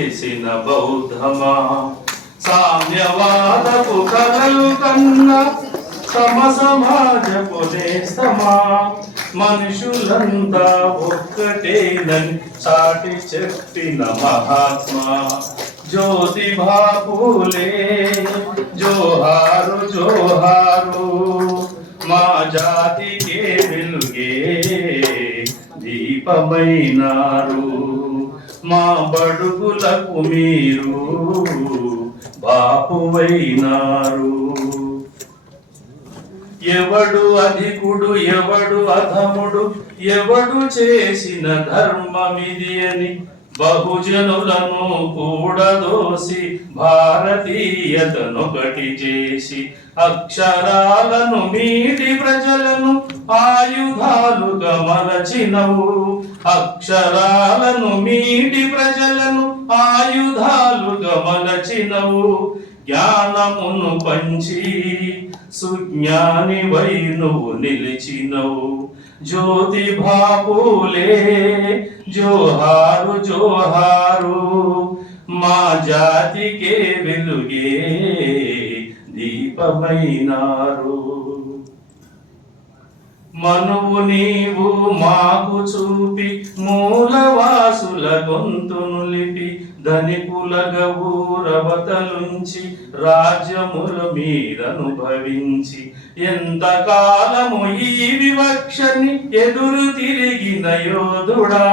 చేసిన బౌద్ధమా? సామ్యవాదపు కథలు కన్న తమ సమాజపు నేస్తమా మనుషులంతా ఒక్కటేనని చాటి చెప్పిన మహాత్మా. జ్యోతి బాపులే జోహారు జోహారు మా జాతికే వెలుగే దీపమైనారు. మా బడుగులకు మీరు బాపువైనారు. ఎవడు అధికుడు ఎవడు అధముడు ఎవడు చేసిన ధర్మమిది అని బహుజనులను కూడదోసి భారతీయతనొకటి చేసి అక్షరాలను మీటి ప్రజలను ఆయుధాలుగా మలచినవు. అక్షరాలను మీటి ప్రజలను ఆయుధాలుగా మలచినవు. జ్ఞానమును పంచి సుజ్ఞాని వై నువ్వు నిలిచినవు జ్యోతి బాపులే జోహారు జోహారు మా జాతికే వెలుగే దీపమైనారు మనువు నీవు మాకు చూపి మూలవాసుల గొంతును లిపి ధనికుల ఊరవతలుంచి రాజ్యముల మీరనుభవించి ఎంతకాలము ఈ వివక్షని ఎదురు తిరిగిన యోధుడా?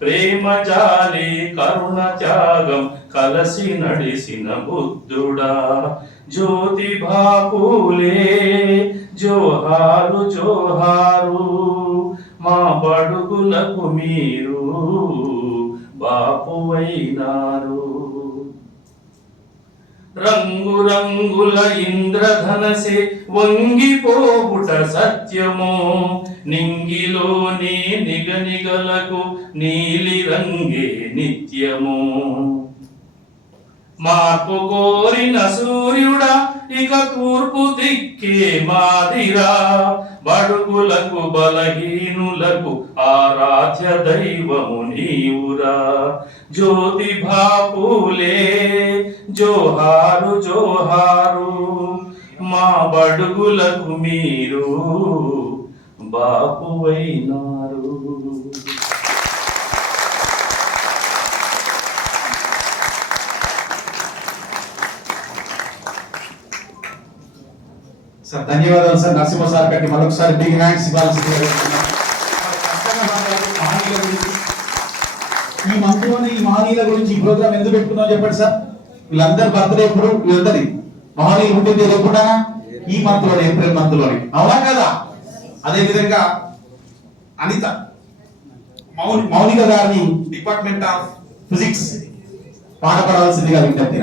ప్రేమ జాలి కరుణ త్యాగం కలసి నడిసిన బుద్ధుడా. జ్యోతి బాపులే జోహారు జోహారు మా బడుగులకు మీరు బాపువైనారు. రంగు రంగుల ఇంద్రధనసే వంగిపోబుట సత్యమో. నింగిలోని నిగనిగలకు నీలి రంగే నిత్యము. మార్పు కోరిన సూర్యుడా ఇక తూర్పు దిక్కే మాదిరా. బడుగులకు బలహీనులకు ఆరాధ్య దైవము నీవురా. జ్యోతి బాపులే జోహారు జోహారు మా బడుగులకు మీరు బాపువైనారు. సార్ ధన్యవాదాలు సార్. నరసింహ సార్ కట్టి మరొకసారి బిగ్ హ్యాండ్స్ ఇవ్వాల్సింది ఈ మంత్రులను ఈ మహనీయుల గురించి ఈ ప్రోగ్రామ్ ఎందుకు పెట్టుకున్నాం చెప్పండి సార్. వీళ్ళందరి బర్త్డే ఎప్పుడు? వీళ్ళందరి మహనీయులు పుట్టింది ఎప్పుడైనా ఈ మంత్లోనే ఏప్రిల్ మంత్లోనే. అవునా కదా? అదే విధంగా అనిత మౌని మౌనిక గారిని డిపార్ట్మెంట్ ఆఫ్ ఫిజిక్స్ పాట పడవలసిందిగా విజ్ఞప్తి